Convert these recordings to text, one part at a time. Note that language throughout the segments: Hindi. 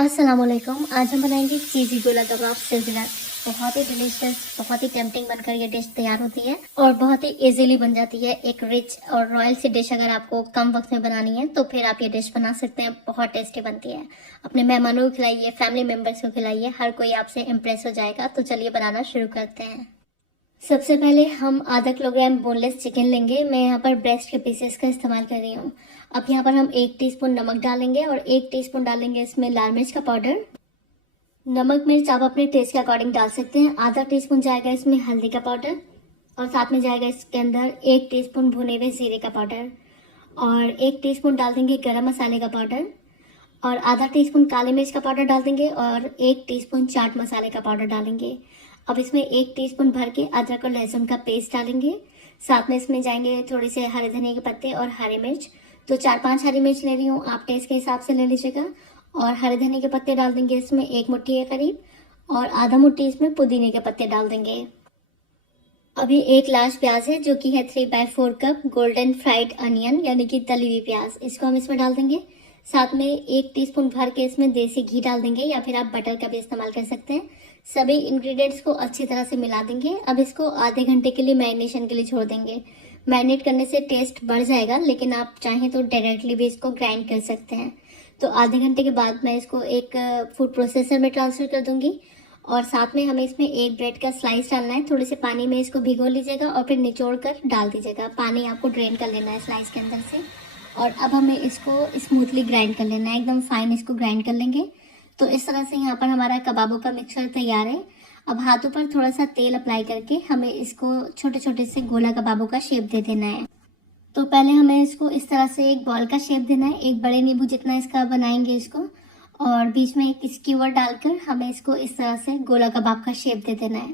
अस्सलामुअलैकुम। आज हम बनाएंगे चीज़ी गोला कबाब सिलसिला। बहुत ही डिलीशियस, बहुत ही टेम्पटिंग बनकर ये डिश तैयार होती है और बहुत ही इजीली बन जाती है। एक रिच और रॉयल सी डिश अगर आपको कम वक्त में बनानी है तो फिर आप ये डिश बना सकते हैं। बहुत टेस्टी बनती है। अपने मेहमानों को खिलाइए, फैमिली मेम्बर्स को खिलाइए, हर कोई आपसे इम्प्रेस हो जाएगा। तो चलिए बनाना शुरू करते हैं। सबसे पहले हम आधा किलोग्राम बोनलेस चिकन लेंगे। मैं यहाँ पर ब्रेस्ट के पीसेस का इस्तेमाल कर रही हूँ। अब यहाँ पर हम 1 टीस्पून नमक डालेंगे और 1 टीस्पून डालेंगे इसमें लाल मिर्च का पाउडर। नमक मिर्च आप अपने टेस्ट के अकॉर्डिंग डाल सकते हैं। आधा टीस्पून जाएगा इसमें हल्दी का पाउडर और साथ में जाएगा इसके अंदर 1 टीस्पून भुने हुए जीरे का पाउडर और 1 टीस्पून डाल देंगे गरम मसाले का पाउडर और आधा टीस्पून काली मिर्च का पाउडर डाल देंगे और 1 टीस्पून चाट मसाले का पाउडर डालेंगे। अब इसमें 1 टीस्पून भर के अदरक और लहसुन का पेस्ट डालेंगे। साथ में इसमें जाएंगे थोड़े से हरे धनिया के पत्ते और हरी मिर्च। तो 4-5 हरी मिर्च ले रही हूँ, आप टेस्ट के हिसाब से ले लीजिएगा। और हरे धनिया के पत्ते डाल देंगे इसमें 1 मुट्ठी के करीब और आधा मुट्ठी इसमें पुदीने के पत्ते डाल देंगे। अभी 1 लार्ज प्याज है जो कि है 3/4 कप गोल्डन फ्राइड अनियन यानी कि तली हुई प्याज, इसको हम इसमें डाल देंगे। साथ में 1 टीस्पून भर के इसमें देसी घी डाल देंगे या फिर आप बटर का भी इस्तेमाल कर सकते हैं। सभी इंग्रेडिएंट्स को अच्छी तरह से मिला देंगे। अब इसको आधे घंटे के लिए मैरिनेशन के लिए छोड़ देंगे। मैरिनेट करने से टेस्ट बढ़ जाएगा, लेकिन आप चाहें तो डायरेक्टली भी इसको ग्राइंड कर सकते हैं। तो आधे घंटे के बाद मैं इसको एक फूड प्रोसेसर में ट्रांसफर कर दूंगी और साथ में हमें इसमें 1 ब्रेड का स्लाइस डालना है। थोड़े से पानी में इसको भिगो लीजिएगा और फिर निचोड़ कर डाल दीजिएगा। पानी आपको ड्रेन कर लेना है स्लाइस के अंदर से। और अब हमें इसको स्मूथली ग्राइंड कर लेना है, एकदम फाइन इसको ग्राइंड कर लेंगे। तो इस तरह से यहाँ पर हमारा कबाबों का मिक्सचर तैयार है। अब हाथों पर थोड़ा सा तेल अप्लाई करके हमें इसको छोटे छोटे से गोला कबाबों का शेप दे देना है। तो पहले हमें इसको इस तरह से एक बॉल का शेप देना है। एक बड़े नींबू जितना इसका बनाएंगे इसको और बीच में एक स्क्यूअर डालकर हमें इसको इस तरह से गोला कबाब का शेप दे देना है।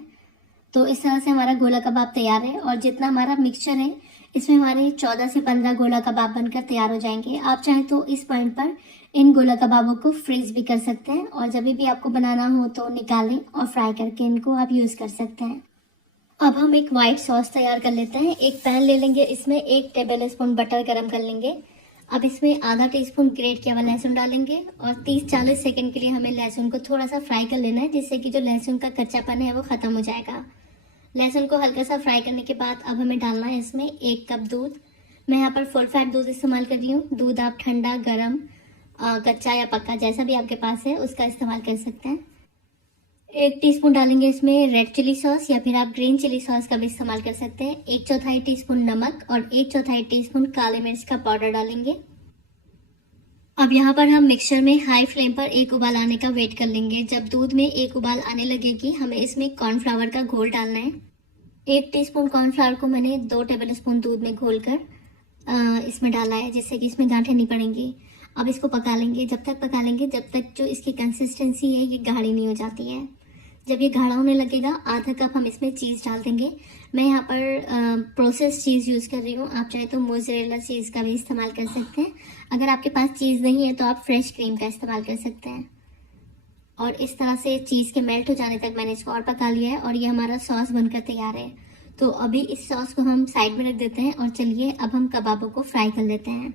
तो इस तरह से हमारा गोला कबाब तैयार है और जितना हमारा मिक्सचर है इसमें हमारे 14 से 15 गोला कबाब बनकर तैयार हो जाएंगे। आप चाहें तो इस पॉइंट पर इन गोला कबाबों को फ्रीज भी कर सकते हैं और जब भी आपको बनाना हो तो निकालें और फ्राई करके इनको आप यूज़ कर सकते हैं। अब हम एक वाइट सॉस तैयार कर लेते हैं। एक पैन ले लेंगे, इसमें 1 टेबल स्पून बटर गरम कर लेंगे। अब इसमें आधा टीस्पून ग्रेट किया हुआ लहसुन डालेंगे और 30-40 सेकंड के लिए हमें लहसुन को थोड़ा सा फ्राई कर लेना है, जिससे कि जो लहसुन का कच्चापन है वो ख़त्म हो जाएगा। लहसुन को हल्का सा फ्राई करने के बाद अब हमें डालना है इसमें 1 कप दूध। मैं यहाँ पर फुल फैट दूध इस्तेमाल कर रही हूँ। दूध आप ठंडा, गर्म, कच्चा या पक्का जैसा भी आपके पास है उसका इस्तेमाल कर सकते हैं। 1 टीस्पून डालेंगे इसमें रेड चिली सॉस या फिर आप ग्रीन चिली सॉस का भी इस्तेमाल कर सकते हैं। 1/4 टीस्पून नमक और 1/4 टीस्पून काले मिर्च का पाउडर डालेंगे। अब यहाँ पर हम मिक्सचर में हाई फ्लेम पर 1 उबाल आने का वेट कर लेंगे। जब दूध में 1 उबाल आने लगेगी हमें इसमें कॉर्नफ्लावर का घोल डालना है। 1 टीस्पून कॉर्नफ्लावर को मैंने 2 टेबल स्पून दूध में घोलकर इसमें डाला है, जिससे कि इसमें गांठें नहीं पड़ेंगी। अब इसको पका लेंगे, जब तक पका लेंगे जब तक जो इसकी कंसिस्टेंसी है ये गाढ़ी नहीं हो जाती है। जब ये गाढ़ा होने लगेगा आधा कप हम इसमें चीज़ डाल देंगे। मैं यहाँ पर प्रोसेस चीज़ यूज़ कर रही हूँ। आप चाहे तो मोज़रेला चीज़ का भी इस्तेमाल कर सकते हैं। अगर आपके पास चीज़ नहीं है तो आप फ्रेश क्रीम का इस्तेमाल कर सकते हैं। और इस तरह से चीज़ के मेल्ट हो जाने तक मैंने इसको और पका लिया है और ये हमारा सॉस बनकर तैयार है। तो अभी इस सॉस को हम साइड में रख देते हैं और चलिए अब हम कबाबों को फ्राई कर लेते हैं।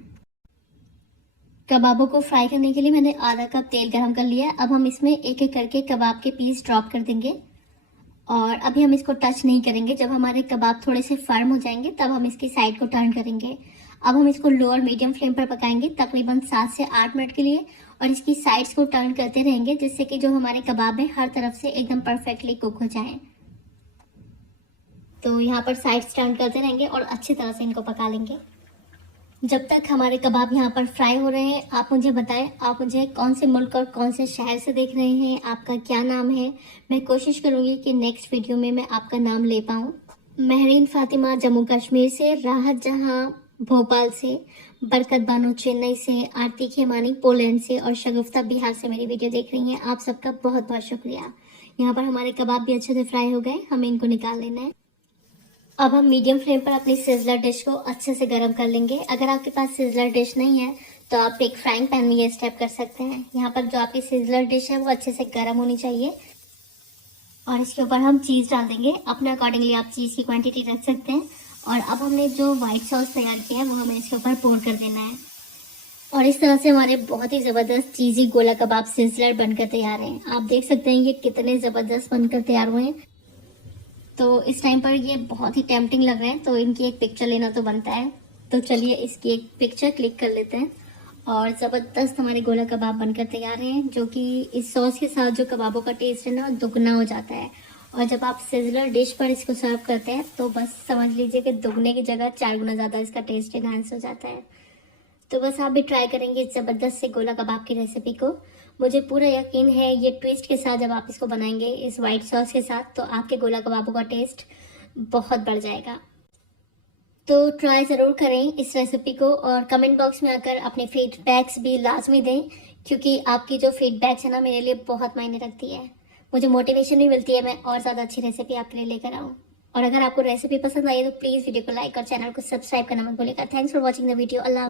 कबाबों को फ्राई करने के लिए मैंने आधा कप तेल गरम कर लिया है। अब हम इसमें एक एक करके कबाब के पीस ड्रॉप कर देंगे और अभी हम इसको टच नहीं करेंगे। जब हमारे कबाब थोड़े से फर्म हो जाएंगे तब हम इसकी साइड को टर्न करेंगे। अब हम इसको लो और मीडियम फ्लेम पर पकाएंगे तकरीबन 7 से 8 मिनट के लिए और इसकी साइड्स को टर्न करते रहेंगे, जिससे कि जो हमारे कबाब है हर तरफ से एकदम परफेक्टली कुक हो जाए। तो यहाँ पर साइड्स टर्न करते रहेंगे और अच्छी तरह से इनको पका लेंगे जब तक हमारे कबाब यहाँ पर फ्राई हो रहे हैं। आप मुझे बताएं, आप मुझे कौन से मुल्क और कौन से शहर से देख रहे हैं, आपका क्या नाम है। मैं कोशिश करूँगी कि नेक्स्ट वीडियो में मैं आपका नाम ले पाऊँ। महरीन फातिमा जम्मू कश्मीर से, राहत जहाँ भोपाल से, बरकत बानो चेन्नई से, आरती खेमानी पोलैंड से और शगुफ्ता बिहार से मेरी वीडियो देख रही हैं। आप सबका बहुत बहुत शुक्रिया। यहाँ पर हमारे कबाब भी अच्छे से फ्राई हो गए, हमें इनको निकाल लेना है। अब हम मीडियम फ्लेम पर अपनी सिजलर डिश को अच्छे से गर्म कर लेंगे। अगर आपके पास सिजलर डिश नहीं है तो आप एक फ्राइंग पैन में ये स्टेप कर सकते हैं। यहाँ पर जो आपकी सिजलर डिश है वो अच्छे से गर्म होनी चाहिए और इसके ऊपर हम चीज़ डाल देंगे। अपने अकॉर्डिंगली आप चीज़ की क्वांटिटी रख सकते हैं। और अब हमने जो व्हाइट सॉस तैयार किया है वो हमें इसके ऊपर पोर कर देना है। और इस तरह से हमारे बहुत ही ज़बरदस्त चीज़ी गोला कबाब सिलसिलर बनकर तैयार हैं। आप देख सकते हैं ये कितने ज़बरदस्त बनकर तैयार हुए हैं। तो इस टाइम पर ये बहुत ही टेम्पटिंग लग रहे हैं, तो इनकी एक पिक्चर लेना तो बनता है। तो चलिए इसकी एक पिक्चर क्लिक कर लेते हैं। और ज़बरदस्त हमारे गोला कबाब बनकर तैयार हैं, जो कि इस सॉस के साथ जो कबाबों का टेस्ट है ना दुगना हो जाता है। और जब आप सिजलर डिश पर इसको सर्व करते हैं तो बस समझ लीजिए कि दुगने की जगह 4 गुना ज़्यादा इसका टेस्ट इनहांस हो जाता है। तो बस आप भी ट्राई करेंगे इस ज़बरदस्त से गोला कबाब की रेसिपी को। मुझे पूरा यकीन है ये ट्विस्ट के साथ जब आप इसको बनाएंगे इस वाइट सॉस के साथ, तो आपके गोला कबाबों का टेस्ट बहुत बढ़ जाएगा। तो ट्राई ज़रूर करें इस रेसिपी को और कमेंट बॉक्स में आकर अपने फीडबैक्स भी लाजमी दें, क्योंकि आपकी जो फीडबैक्स है ना मेरे लिए बहुत मायने रखती है। मुझे मोटिवेशन भी मिलती है मैं और ज़्यादा अच्छी रेसिपी आपके लिए लेकर आऊँ। और अगर आपको रेसिपी पसंद आई है तो प्लीज़ वीडियो को लाइक और चैनल को सब्सक्राइब करना मत भूलिएगा। Thanks for watching the video. Allah.